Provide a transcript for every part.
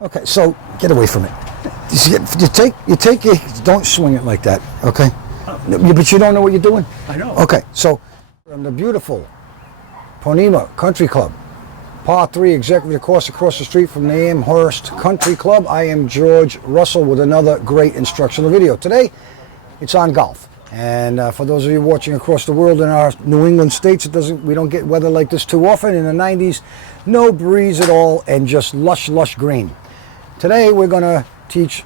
Okay, so get away from it. You take it, don't swing it like that, okay? But you don't know what you're doing? I know. Okay, so from the beautiful Ponema Country Club, Par 3 executive course across the street from the Amherst Country Club, I am George Russell with another great instructional video. Today, it's on golf. And for those of you watching across the world in our New England states, we don't get weather like this too often. In the 90s, no breeze at all and just lush, lush green. Today, we're going to teach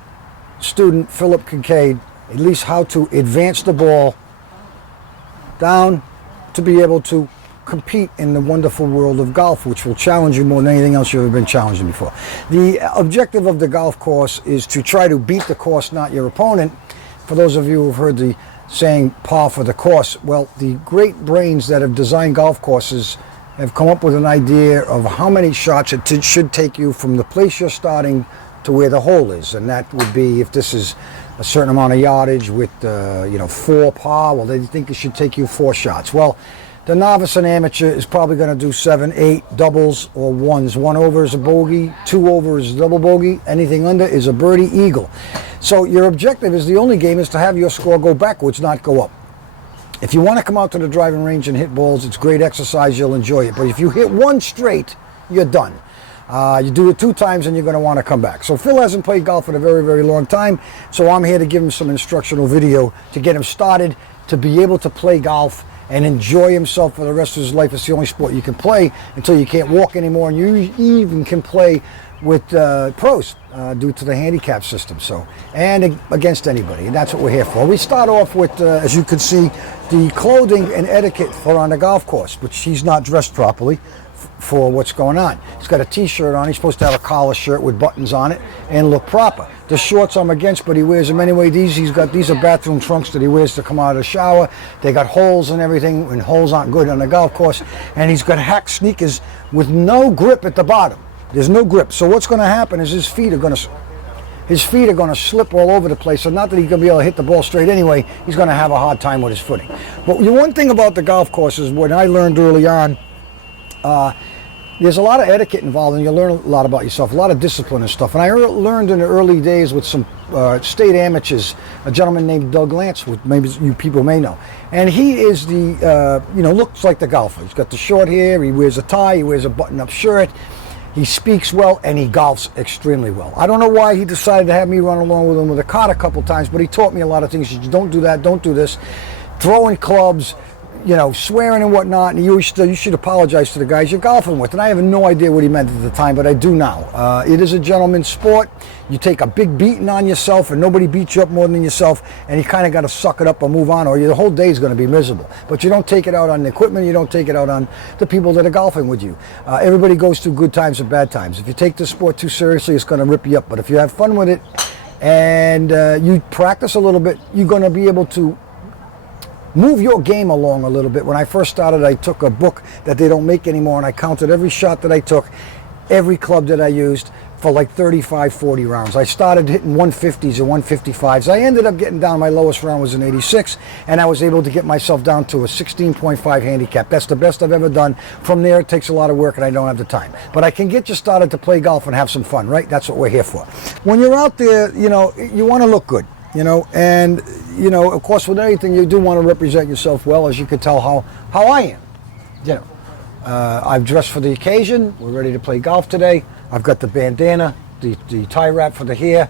student Philip Kincade at least how to advance the ball down to be able to compete in the wonderful world of golf, which will challenge you more than anything else you've ever been challenged in before. The objective of the golf course is to try to beat the course, not your opponent. For those of you who've heard the saying par for the course, well, the great brains that have designed golf courses have come up with an idea of how many shots it should take you from the place you're starting to where the hole is, and that would be if this is a certain amount of yardage with 4 par, well, they think it should take you 4 shots. Well, the novice and amateur is probably going to do 7, 8 doubles or ones. 1 over is a bogey, 2 over is a double bogey, anything under is a birdie eagle. So your objective is, the only game is to have your score go backwards, not go up. If you want to come out to the driving range and hit balls, it's great exercise, you'll enjoy it. But if you hit one straight, you're done. You do it 2 times and you're going to want to come back. So Phil hasn't played golf in a very, very long time, so I'm here to give him some instructional video to get him started to be able to play golf and enjoy himself for the rest of his life. It's the only sport you can play until you can't walk anymore, and you even can play with pros due to the handicap system. So, and against anybody, and that's what we're here for. We start off with, as you can see, the clothing and etiquette for on the golf course, which he's not dressed properly for what's going on. He's got a t-shirt on. He's supposed to have a collar shirt with buttons on it and look proper. The shorts I'm against, but he wears them anyway. These are bathroom trunks that he wears to come out of the shower. They got holes and everything, and holes aren't good on the golf course. And he's got hack sneakers with no grip at the bottom. There's no grip. So what's going to happen is his feet are going to slip all over the place. So not that he's going to be able to hit the ball straight anyway, he's going to have a hard time with his footing. But the one thing about the golf course is, what I learned early on, there's a lot of etiquette involved, and you learn a lot about yourself, a lot of discipline and stuff. And I learned in the early days with some state amateurs, a gentleman named Doug Lance, which maybe you people may know. And he is the, looks like the golfer. He's got the short hair, he wears a tie, he wears a button-up shirt, he speaks well, and he golfs extremely well. I don't know why he decided to have me run along with him with a cart a couple times, but he taught me a lot of things. He said, don't do that, don't do this. Throwing clubs, swearing and whatnot, and you should apologize to the guys you're golfing with. And I have no idea what he meant at the time, but I do now. It is a gentleman's sport. You take a big beating on yourself, and nobody beats you up more than yourself, and you kind of got to suck it up or move on, or the whole day is going to be miserable. But you don't take it out on the equipment, you don't take it out on the people that are golfing with you. Everybody goes through good times and bad times. If you take this sport too seriously, it's going to rip you up. But if you have fun with it and you practice a little bit, you're going to be able to move your game along a little bit. When I first started, I took a book that they don't make anymore, and I counted every shot that I took, every club that I used, for like 35, 40 rounds. I started hitting 150s and 155s. I ended up getting down, my lowest round was an 86, and I was able to get myself down to a 16.5 handicap. That's the best I've ever done. From there, it takes a lot of work, and I don't have the time. But I can get you started to play golf and have some fun, right? That's what we're here for. When you're out there, you want to look good. And of course, with anything, you do want to represent yourself well, as you could tell how I am. I've dressed for the occasion. We're ready to play golf today. I've got the bandana, the tie wrap for the hair.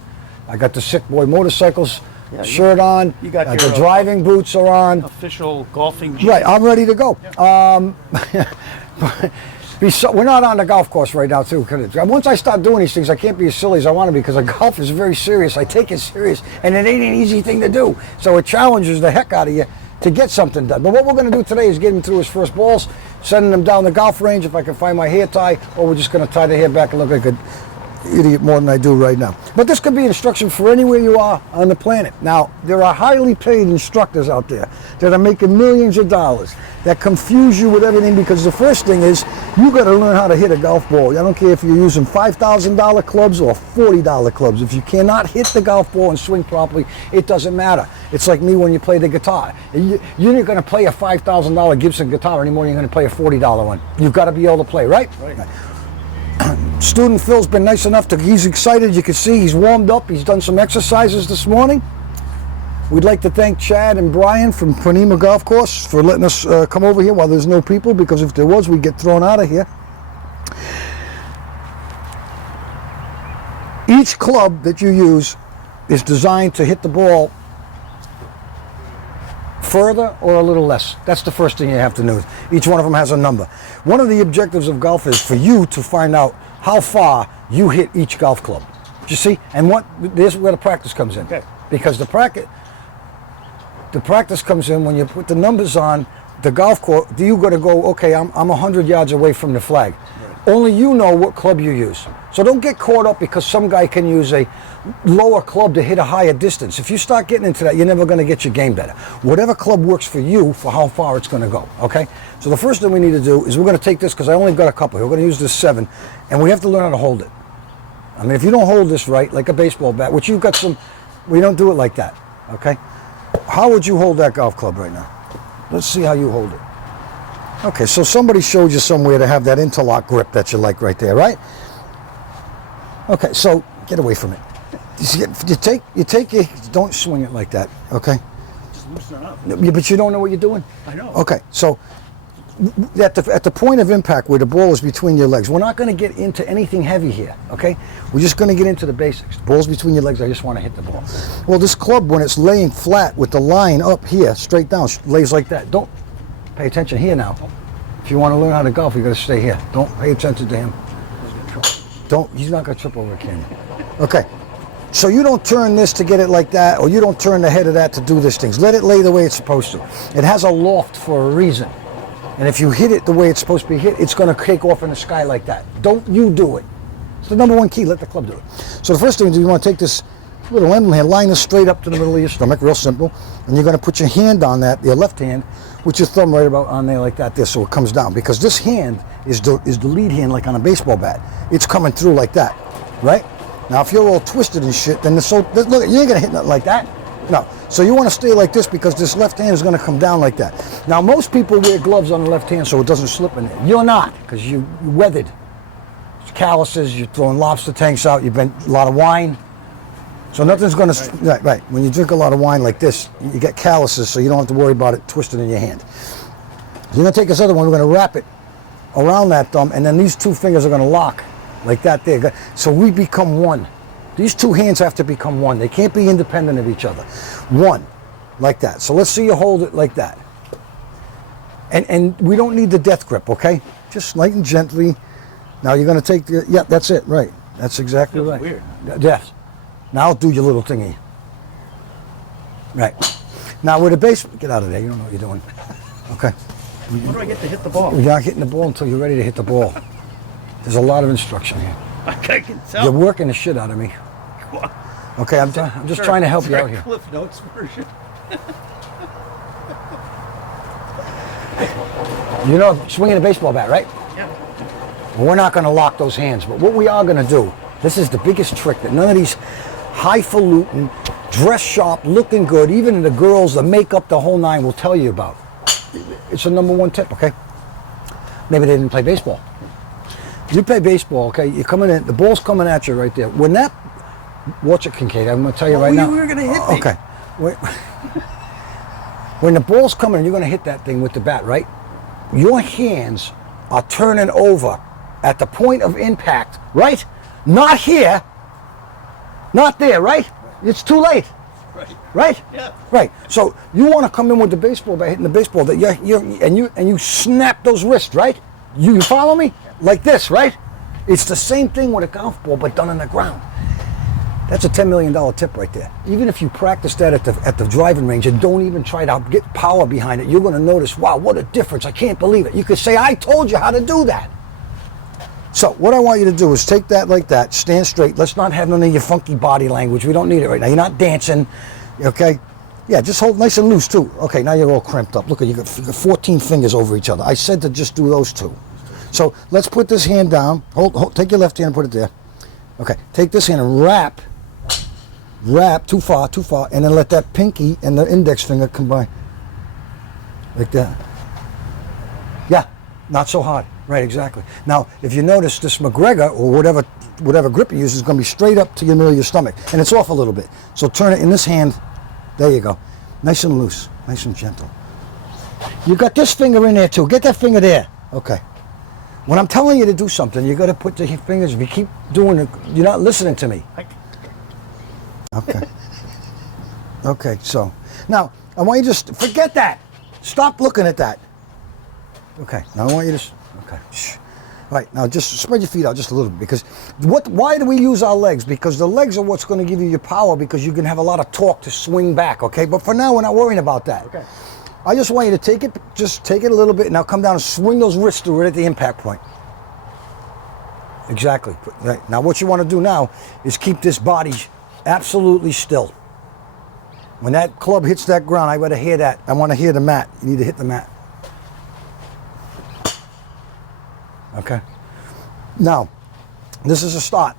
I got the Sick Boy Motorcycles shirt on. You got the driving boots are on. Official golfing. Right, I'm ready to go. Yeah. We're not on the golf course right now, too. Once I start doing these things, I can't be as silly as I want to be, because golf is very serious. I take it serious, and it ain't an easy thing to do. So it challenges the heck out of you to get something done. But what we're going to do today is get him through his first balls, sending him down the golf range if I can find my hair tie, or we're just going to tie the hair back and look like an idiot more than I do right now. But this could be instruction for anywhere you are on the planet. Now, there are highly paid instructors out there that are making millions of dollars that confuse you with everything, because the first thing is, you got to learn how to hit a golf ball. I don't care if you're using $5,000 clubs or $40 clubs. If you cannot hit the golf ball and swing properly, it doesn't matter. It's like me when you play the guitar. You're not going to play a $5,000 Gibson guitar anymore than you're going to play a $40 one. You've got to be able to play, right? Right. Student Phil's been nice enough to, he's excited. You can see he's warmed up. He's done some exercises this morning. We'd like to thank Chad and Brian from Ponema Golf Course for letting us come over here while there's no people, because if there was, we'd get thrown out of here. Each club that you use is designed to hit the ball further or a little less. That's the first thing you have to know. Each one of them has a number. One of the objectives of golf is for you to find out how far you hit each golf club. You see? And this is where the practice comes in. Okay. Because the practice comes in when you put the numbers on the golf course. You got to go, okay, I'm 100 yards away from the flag. Right. Only you know what club you use. So don't get caught up because some guy can use a lower club to hit a higher distance. If you start getting into that, you're never going to get your game better. Whatever club works for you for how far it's going to go, okay? So the first thing we need to do is we're going to take this, because I only got a couple. We're going to use this 7, and we have to learn how to hold it. I mean, if you don't hold this right, like a baseball bat, which you've got some, we don't do it like that, okay? How would you hold that golf club right now? Let's see how you hold it. Okay, so somebody showed you somewhere to have that interlock grip that you like right there, right? Okay, so get away from it. You take it, don't swing it like that, okay? Just loosen it up. Yeah, but you don't know what you're doing? I know. Okay, so at the point of impact where the ball is between your legs, we're not going to get into anything heavy here, okay? We're just going to get into the basics. The ball's between your legs, I just want to hit the ball. Well, this club, when it's laying flat with the line up here, straight down, lays like that. Don't pay attention here now. If you want to learn how to golf, you got to stay here. Don't pay attention to him. He's not going to trip over a canyon. Okay, so you don't turn this to get it like that, or you don't turn the head of that to do this things. Let it lay the way it's supposed to. It has a loft for a reason. And if you hit it the way it's supposed to be hit, it's going to take off in the sky like that. Don't you do it. It's the number one key. Let the club do it. So the first thing you want to take this little emblem here, line this straight up to the middle of your stomach, real simple. And you're going to put your hand on that, your left hand, with your thumb right about on there like that, there, so it comes down. Because this hand is the lead hand, like on a baseball bat. It's coming through like that, right? Now, if you're all twisted and shit, then look, you ain't gonna hit nothing like that. No. So you want to stay like this, because this left hand is going to come down like that. Now, most people wear gloves on the left hand so it doesn't slip in there. You're not, because you weathered. It's calluses. You're throwing lobster tanks out. You've been a lot of wine. So nothing's going to, right. When you drink a lot of wine like this, you get calluses, so you don't have to worry about it twisting in your hand. You're going to take this other one, we're going to wrap it around that thumb, and then these two fingers are going to lock like that there. So we become one. These two hands have to become one. They can't be independent of each other. One, like that. So let's see you hold it like that. And we don't need the death grip, okay? Just light and gently. Now you're going to take the, yeah, that's it, right. That's exactly right. Weird. Yes. Now do your little thingy. Right. Now with a base, get out of there. You don't know what you're doing. Okay. When do I get to hit the ball? You're not hitting the ball until you're ready to hit the ball. There's a lot of instruction here. I can tell. You're working the shit out of me. Okay, I'm just trying to help you out here. Cliff Notes version. You know, swinging a baseball bat, right? Yeah. Well, we're not going to lock those hands, but what we are going to do, this is the biggest trick that none of these highfalutin, dress sharp, looking good, even the girls, the makeup, the whole nine will tell you about. It's a number one tip, okay? Maybe they didn't play baseball. You play baseball, okay? You're coming in, the ball's coming at you right there. When that, watch it, Kincade, I'm going to tell you right now. You were going to hit me. Okay. When the ball's coming, you're going to hit that thing with the bat, right? Your hands are turning over at the point of impact, right? Not here, not there, right? It's too late, right? Yeah. Right. So you want to come in with the baseball bat, hitting the baseball, that you snap those wrists, right? You follow me? Like this, right? It's the same thing with a golf ball, but done on the ground. That's a $10 million tip right there. Even if you practice that at the driving range and don't even try to get power behind it, you're going to notice, wow, what a difference. I can't believe it. You could say, I told you how to do that. So what I want you to do is take that like that, stand straight. Let's not have none of your funky body language. We don't need it right now. You're not dancing, okay? Yeah, just hold nice and loose too. Okay, now you're all cramped up. Look, you got 14 fingers over each other. I said to just do those two. So let's put this hand down. Hold, take your left hand and put it there. Okay, take this hand and wrap too far, and then let that pinky and the index finger combine. Like that. Yeah, not so hard. Right, exactly. Now, if you notice, this McGregor or whatever grip you use is going to be straight up to your middle of your stomach, and it's off a little bit. So turn it in this hand. There you go. Nice and loose, nice and gentle. You got this finger in there too. Get that finger there. Okay. When I'm telling you to do something, you got to put the fingers. If you keep doing it, you're not listening to me. Okay. Okay. So now I want you to just forget that. Stop looking at that. Okay. Now I want you to. Okay. Shh. All right. Now just spread your feet out just a little bit, because why do we use our legs? Because the legs are what's going to give you your power, because you can have a lot of torque to swing back. Okay. But for now, we're not worrying about that. Okay. I just want you to take it a little bit. Now come down and swing those wrists through it at the impact point. Exactly. Right. Now what you want to do now is keep this body absolutely still. When that club hits that ground, I want to hear that. I want to hear the mat. You need to hit the mat. Okay. Now, this is a start.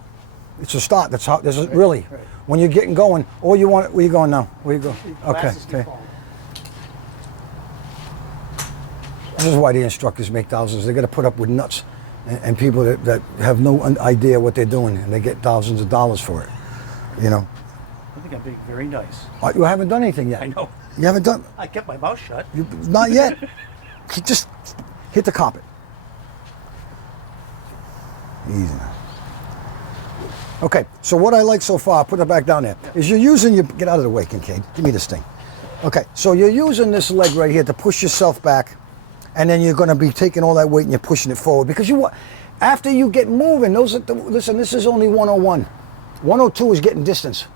It's a start. That's how. This is really right. When you're getting going. All you want. Where you going now? Where you go? Okay. Okay. This is why the instructors make thousands. They're going to put up with nuts and people that have no idea what they're doing, and they get thousands of dollars for it. You know. I think I'm being very nice. You haven't done anything yet. I know. You haven't done. I kept my mouth shut. Not yet. Just hit the carpet. Easy now. Okay, so what I like so far, put it back down there, is you're using your, get out of the way, Kincade. Give me this thing. Okay, so you're using this leg right here to push yourself back, and then you're going to be taking all that weight and you're pushing it forward, because you want, after you get moving, listen, this is only 101. 102 is getting distance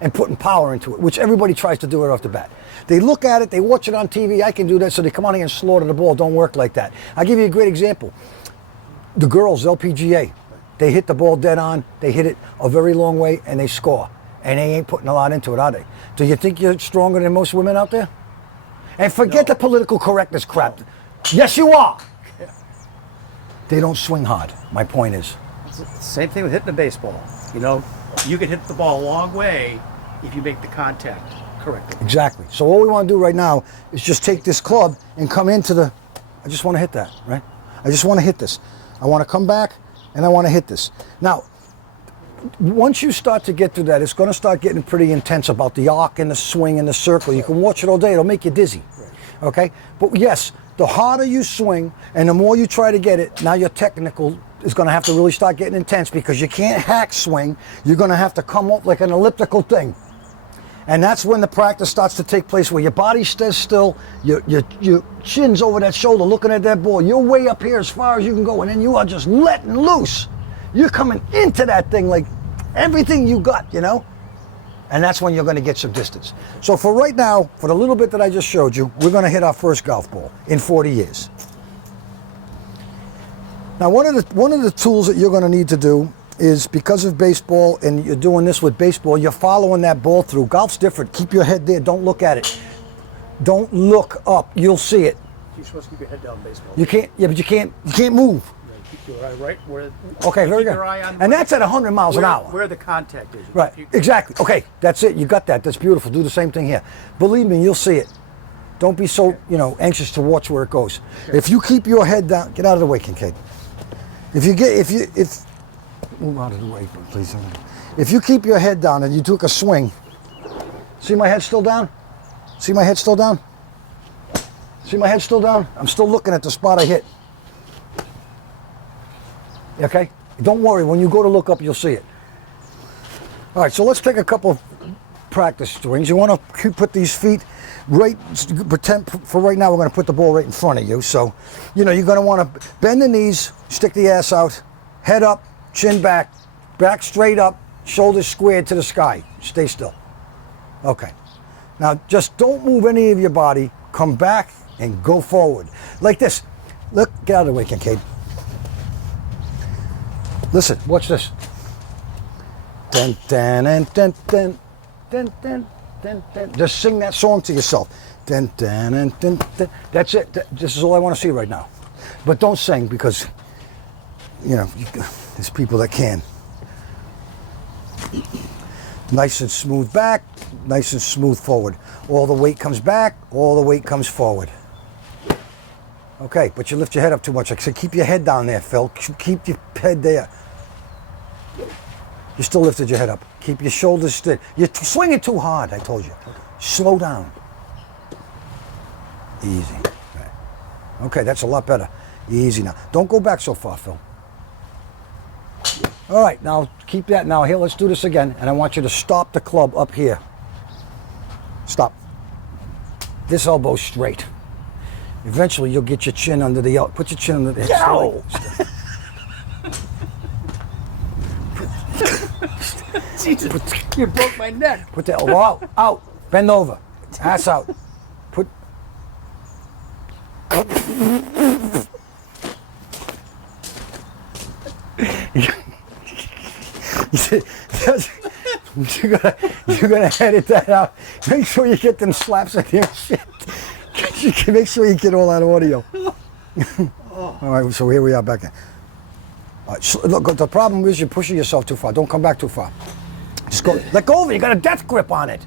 and putting power into it, which everybody tries to do it off the bat. They look at it, they watch it on TV, I can do that, so they come out here and slaughter the ball. Don't work like that. I'll give you a great example. The girls, LPGA, they hit the ball dead on, they hit it a very long way, and they score. And they ain't putting a lot into it, are they? Do you think you're stronger than most women out there? And forget the political correctness crap. No. Yes, you are. They don't swing hard, my point is. It's the same thing with hitting a baseball. You know, you can hit the ball a long way if you make the contact correctly. Exactly. So all we want to do right now is just take this club and come into the, I just want to hit that, right? I just want to hit this. I want to come back and I want to hit this. Now, once you start to get through that, it's going to start getting pretty intense about the arc and the swing and the circle. You can watch it all day. It'll make you dizzy. Okay? But yes, the harder you swing and the more you try to get it, now your technical is going to have to really start getting intense, because you can't hack swing. You're going to have to come up like an elliptical thing. And that's when the practice starts to take place, where your body stays still, your chin's over that shoulder looking at that ball. You're way up here as far as you can go, and then you are just letting loose. You're coming into that thing like everything you got, you know? And that's when you're going to get some distance. So for right now, for the little bit that I just showed you, we're going to hit our first golf ball in 40 years. Now, one of the tools that you're going to need to do is, because of baseball, and you're doing this with baseball, you're following that ball through. Golf's different. Keep your head there. Don't look at it. Don't look up. You'll see it. You're supposed to keep your head down in baseball. You can't. Yeah, but you can't move. Yeah, keep your eye right where. Okay, very good. And that's at 100 miles an hour. Where the contact is. Right. Exactly. Okay, that's it. You got that. That's beautiful. Do the same thing here. Believe me, you'll see it. Don't be so anxious to watch where it goes. Okay. If you keep your head down, get out of the way, Kincade. Move out of the way, please. If you keep your head down and you took a swing, see my head still down? See my head still down? See my head still down? I'm still looking at the spot I hit. Okay? Don't worry, when you go to look up, you'll see it. All right, so let's take a couple of practice swings. You want to put these feet right, pretend for right now we're going to put the ball right in front of you. So, you're going to want to bend the knees, stick the ass out, head up, chin back, back straight up, shoulders squared to the sky. Stay still. Okay. Now, just don't move any of your body. Come back and go forward. Like this. Look, get out of the way, Kincade. Listen, watch this. Dun, dun, dun, dun, dun, dun, dun, dun, dun. Just sing that song to yourself. Dun, dun, dun, dun, dun. That's it. This is all I want to see right now. But don't sing, because, there's people that can. Nice and smooth back, nice and smooth forward. All the weight comes back, all the weight comes forward. Okay, but you lift your head up too much. Like I said, keep your head down there, Phil. Keep your head there. You still lifted your head up. Keep your shoulders still. You're swinging too hard, I told you. Okay. Slow down. Easy. Okay, that's a lot better. Easy now. Don't go back so far, Phil. All right, now keep that. Now here, let's do this again. And I want you to stop the club up here. Stop. This elbow straight. Eventually, you'll get your chin under the elbow. Put your chin under the hip. Ow! Jesus, you broke my neck. Put the elbow out. Out. Bend over. Ass out. Put. You're gonna edit that out. Make sure you get them slaps in your shit. Make sure you get all that audio. All right, so here we are back in. All right, so look, the problem is you're pushing yourself too far. Don't come back too far. Just go. Let go of it. You got a death grip on it.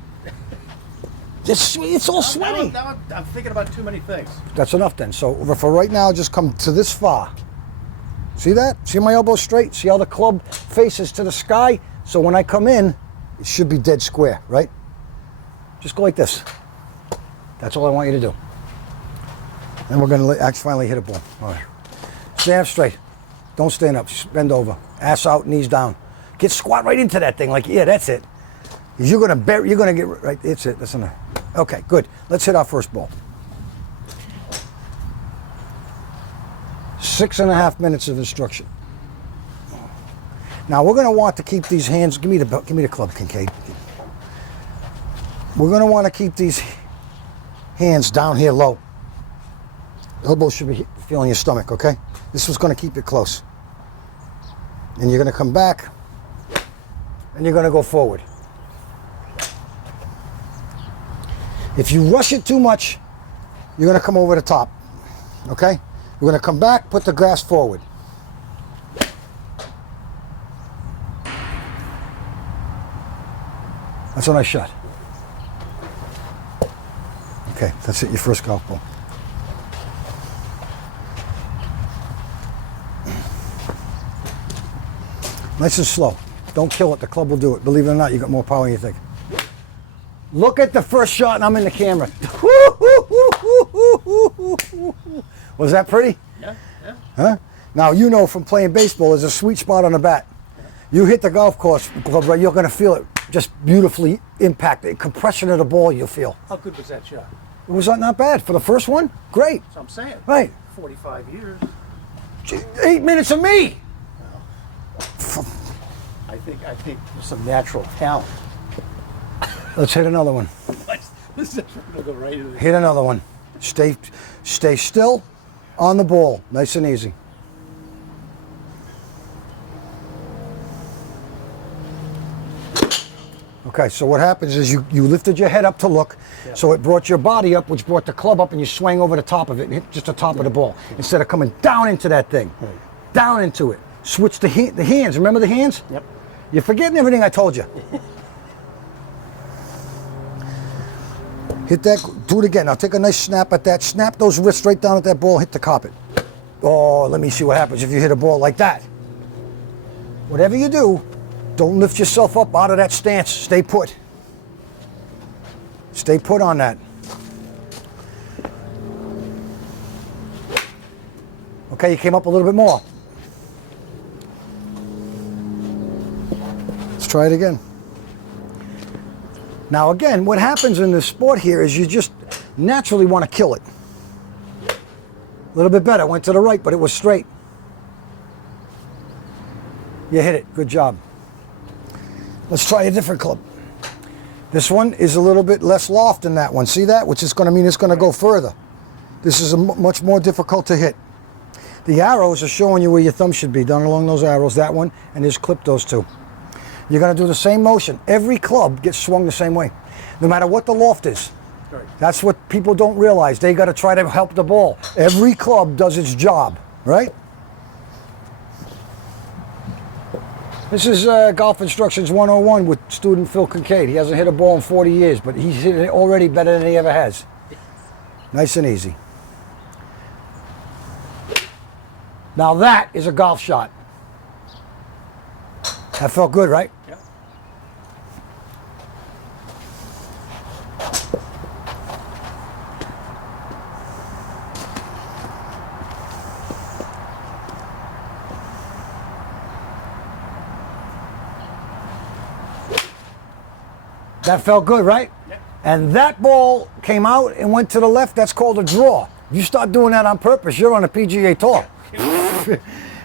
It's all sweaty. Now I'm thinking about too many things. That's enough then. So for right now, just come to this far. See that? See my elbow straight? See how the club faces to the sky? So when I come in, it should be dead square, right? Just go like this. That's all I want you to do. And we're going to finally hit a ball. All right. Stand up straight. Don't stand up. Just bend over. Ass out, knees down. Get squat right into that thing. Like, yeah, that's it. You're going to get right. That's it. That's enough. Okay, good. Let's hit our first ball. 6.5 minutes of instruction. Now we're going to want to keep these hands. Give me the club, Kincade. We're going to want to keep these hands down here low. Elbow should be feeling your stomach. Okay. This was going to keep it close. And you're going to come back, and you're going to go forward. If you rush it too much, you're going to come over the top. Okay? You're going to come back, put the grass forward. That's a nice shot. Okay, that's it, your first golf ball. Nice and slow. Don't kill it, the club will do it. Believe it or not, you got more power than you think. Look at the first shot and I'm in the camera. Was that pretty? Yeah. Huh? Now, you know from playing baseball, there's a sweet spot on the bat. You hit the golf course club, right? You're going to feel it just beautifully impact. The compression of the ball you'll feel. How good was that shot? It was not bad. For the first one, great. That's what I'm saying. Right. 45 years. 8 minutes of me. I think there's some natural talent. Let's hit another one. This is gonna go right into the... Hit another one. Stay still on the ball. Nice and easy. Okay, so what happens is you lifted your head up to look, so it brought your body up, which brought the club up, and you swang over the top of it and hit just the top of the ball. Instead of coming down into that thing. Right. Down into it. Switch the hands. Remember the hands? Yep. You're forgetting everything I told you. Hit that, do it again. Now take a nice snap at that. Snap those wrists right down at that ball, hit the carpet. Oh, let me see what happens if you hit a ball like that. Whatever you do, don't lift yourself up out of that stance. Stay put. Stay put on that. Okay, you came up a little bit more. Let's try it again. Now again, what happens in this sport here is you just naturally want to kill it. A little bit better, went to the right, but it was straight. You hit it, good job. Let's try a different club. This one is a little bit less loft than that one. See that? Which is going to mean it's going to go further. This is much more difficult to hit. The arrows are showing you where your thumb should be, down along those arrows, that one, and just clip those two. You're going to do the same motion. Every club gets swung the same way, no matter what the loft is. Right. That's what people don't realize. They got to try to help the ball. Every club does its job, right? This is Golf Instructions 101 with student Phil Kincade. He hasn't hit a ball in 40 years, but he's hit it already better than he ever has. Nice and easy. Now that is a golf shot. That felt good, right? Yep. That felt good, right? Yep. And that ball came out and went to the left. That's called a draw. You start doing that on purpose, you're on a PGA Tour.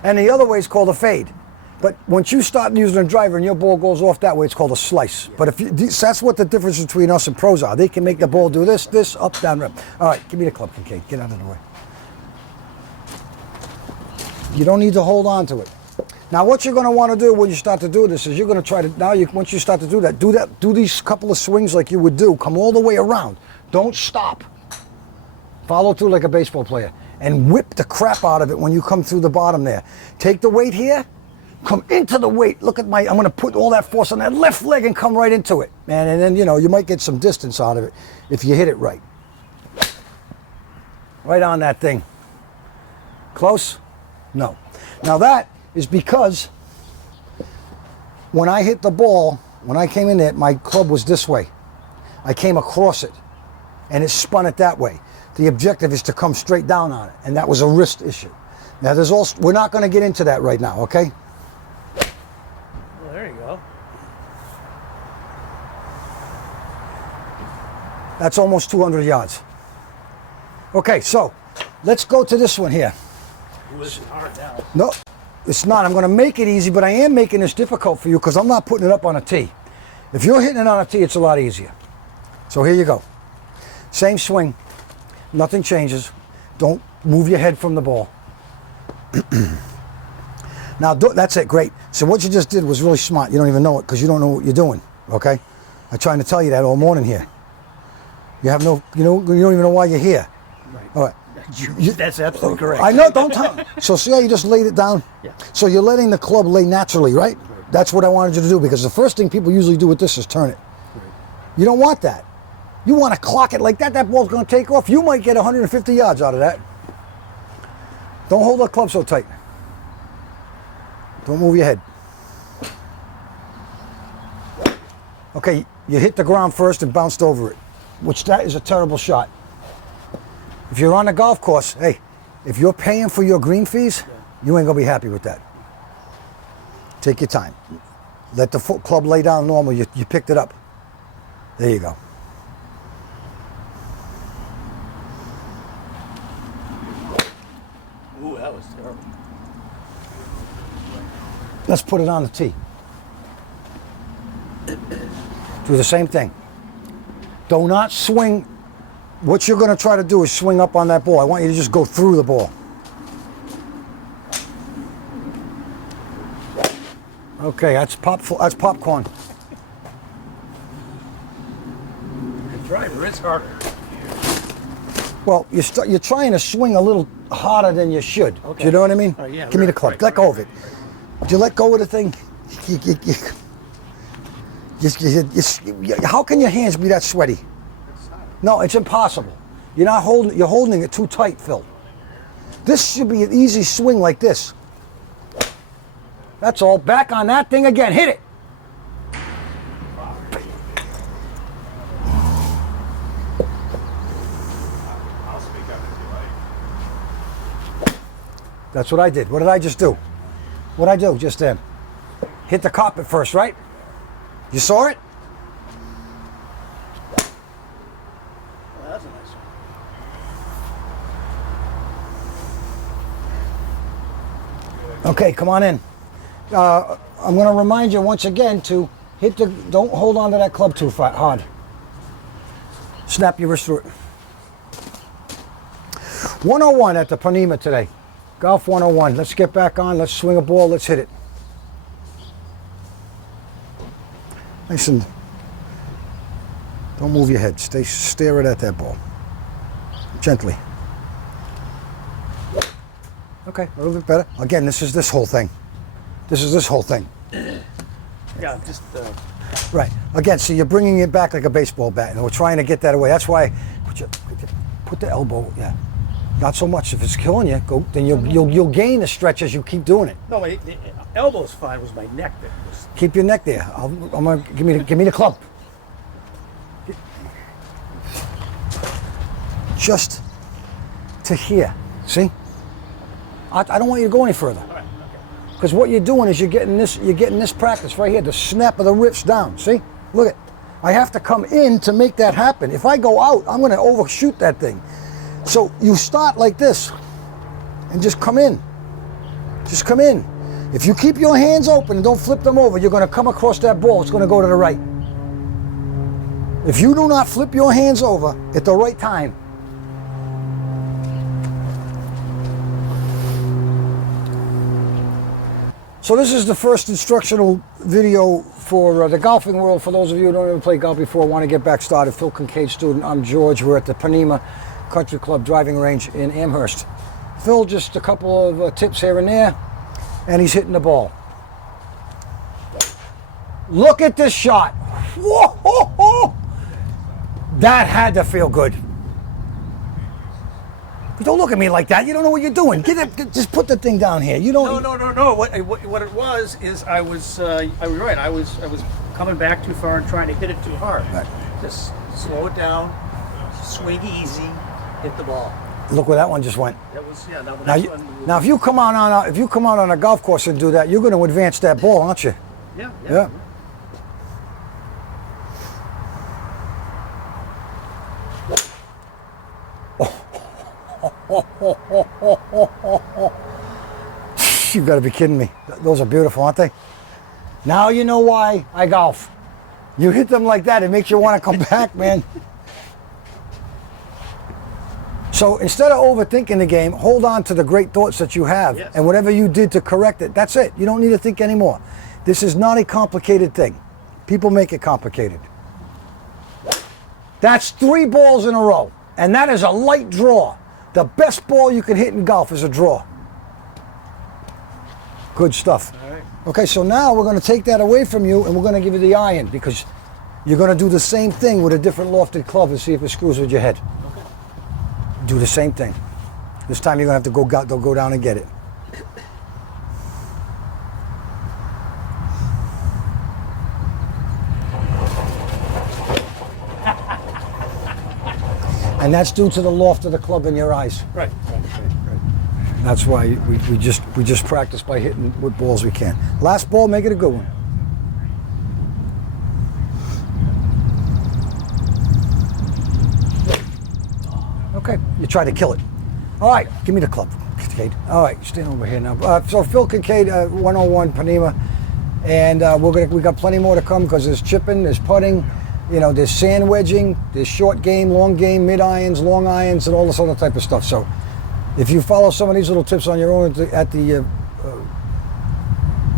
And the other way is called a fade. But once you start using a driver and your ball goes off that way, it's called a slice. Yeah. But if you, that's what the difference between us and pros are. They can make the ball do this, up, down, rip. All right, give me the club, Kincade. Get out of the way. You don't need to hold on to it. Now, what you're going to want to do when you start to do this is you're going to try to, once you start to do that, do these couple of swings like you would do. Come all the way around. Don't stop. Follow through like a baseball player. And whip the crap out of it when you come through the bottom there. Take the weight here. Come into the weight. Look at I'm going to put all that force on that left leg and come right into it. Man, and then, you might get some distance out of it if you hit it right. Right on that thing. Close? No. Now that is because when I hit the ball, when I came in there, my club was this way. I came across it and it spun it that way. The objective is to come straight down on it, and that was a wrist issue. Now we're not going to get into that right now, okay? Well, there you go. That's almost 200 yards. Okay, so let's go to this one here. Ooh, this is hard now. No, it's not. I'm going to make it easy, but I am making this difficult for you because I'm not putting it up on a tee. If you're hitting it on a tee, it's a lot easier. So here you go. Same swing. Nothing changes. Don't move your head from the ball. Now, that's it. Great. So what you just did was really smart. You don't even know it because you don't know what you're doing. Okay? I'm trying to tell you that all morning here. You have no, you don't even know why you're here. Right. All right. That's absolutely correct. I know. Don't tell me. So see how you just laid it down? Yeah. So you're letting the club lay naturally, right? That's what I wanted you to do because the first thing people usually do with this is turn it. Right. You don't want that. You want to clock it like that, that ball's going to take off. You might get 150 yards out of that. Don't hold the club so tight. Don't move your head. Okay, you hit the ground first and bounced over it, which that is a terrible shot. If you're on the golf course, hey, if you're paying for your green fees, you ain't going to be happy with that. Take your time. Let the club lay down normal. You picked it up. There you go. Ooh, that was terrible. Let's put it on the tee. Do the same thing. Do not swing. What you're going to try to do is swing up on that ball. I want you to just go through the ball. Okay, that's popcorn. The driver is harder. Well, you're trying to swing a little harder than you should. Okay. Do you know what I mean? Yeah, Give me the club. right, Let go of it. Would you let go of the thing? How can your hands be that sweaty? No, it's impossible. You're holding it too tight, Phil. This should be an easy swing like this. That's all. Back on that thing again. Hit it. That's what I did. What did I just do? What did I do just then? Hit the carpet first, right? You saw it? Well, that's a nice one. Okay, come on in. I'm going to remind you once again to don't hold on to that club too hard. Snap your wrist through it. 101 at the Panema today. Golf 101. Let's get back on. Let's swing a ball. Let's hit it. Nice and don't move your head. Stare right at that ball. Gently. Okay, a little bit better. Again, this is this whole thing. This is this whole thing. Yeah, just Right. Again, so you're bringing it back like a baseball bat, and we're trying to get that away. That's why put the elbow. Yeah. Not so much. If it's killing you, go. Then you'll gain the stretch as you keep doing it. No, my elbow's fine. It was my neck that was. Keep your neck there. I'm gonna give me the club. Just to here. See? I don't want you to go any further. All right, okay. Because what you're doing is you're getting this practice right here. The snap of the wrists down. See? Look at. I have to come in to make that happen. If I go out, I'm going to overshoot that thing. So you start like this and just come in. Just come in. If you keep your hands open and don't flip them over, you're going to come across that ball. It's going to go to the right. If you do not flip your hands over at the right time, so this is the first instructional video for the golfing world. For those of you who don't ever play golf before, want to get back started. Phil Kincade student. I'm George. We're at the Panema Country Club driving range in Amherst. Phil, just a couple of tips here and there, and he's hitting the ball. Look at this shot. Whoa! That had to feel good. Don't look at me like that. You don't know what you're doing. Just put the thing down here. You don't. No. What it was is I was right. I was coming back too far and trying to hit it too hard. Right. Just slow it down, swing easy, hit the ball. Look where that one just went. That was yeah. Now if you come out on a golf course and do that, you're going to advance that ball, aren't you? Yeah. You got to be kidding me. Those are beautiful, aren't they? Now you know why I golf. You hit them like that, it makes you want to come back, man. So instead of overthinking the game, hold on to the great thoughts that you have. Yes. And whatever you did to correct it, that's it. You don't need to think anymore. This is not a complicated thing. People make it complicated. That's 3 balls in a row. And that is a light draw. The best ball you can hit in golf is a draw. Good stuff. All right. Okay, so now we're going to take that away from you and we're going to give you the iron because you're going to do the same thing with a different lofted club and see if it screws with your head. Okay. Do the same thing. This time you're going to have to go down and get it. And that's due to the loft of the club in your eyes. Right. That's why we just practice by hitting what balls we can. Last ball, make it a good one. Okay, you try to kill it. All right, give me the club, Kincade. All right, stand over here now. So Phil Kincade, 101 Panema, and we got plenty more to come because there's chipping, there's putting. You know, there's sand wedging, there's short game, long game, mid irons, long irons, and all this other type of stuff. So if you follow some of these little tips on your own at the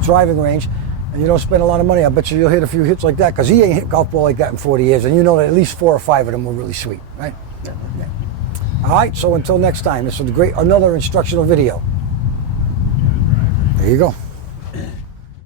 driving range, and you don't spend a lot of money, I bet you'll hit a few hits like that, because he ain't hit a golf ball like that in 40 years, and you know that at least 4 or 5 of them were really sweet, right? Yeah. All right, so until next time, this was another instructional video. There you go.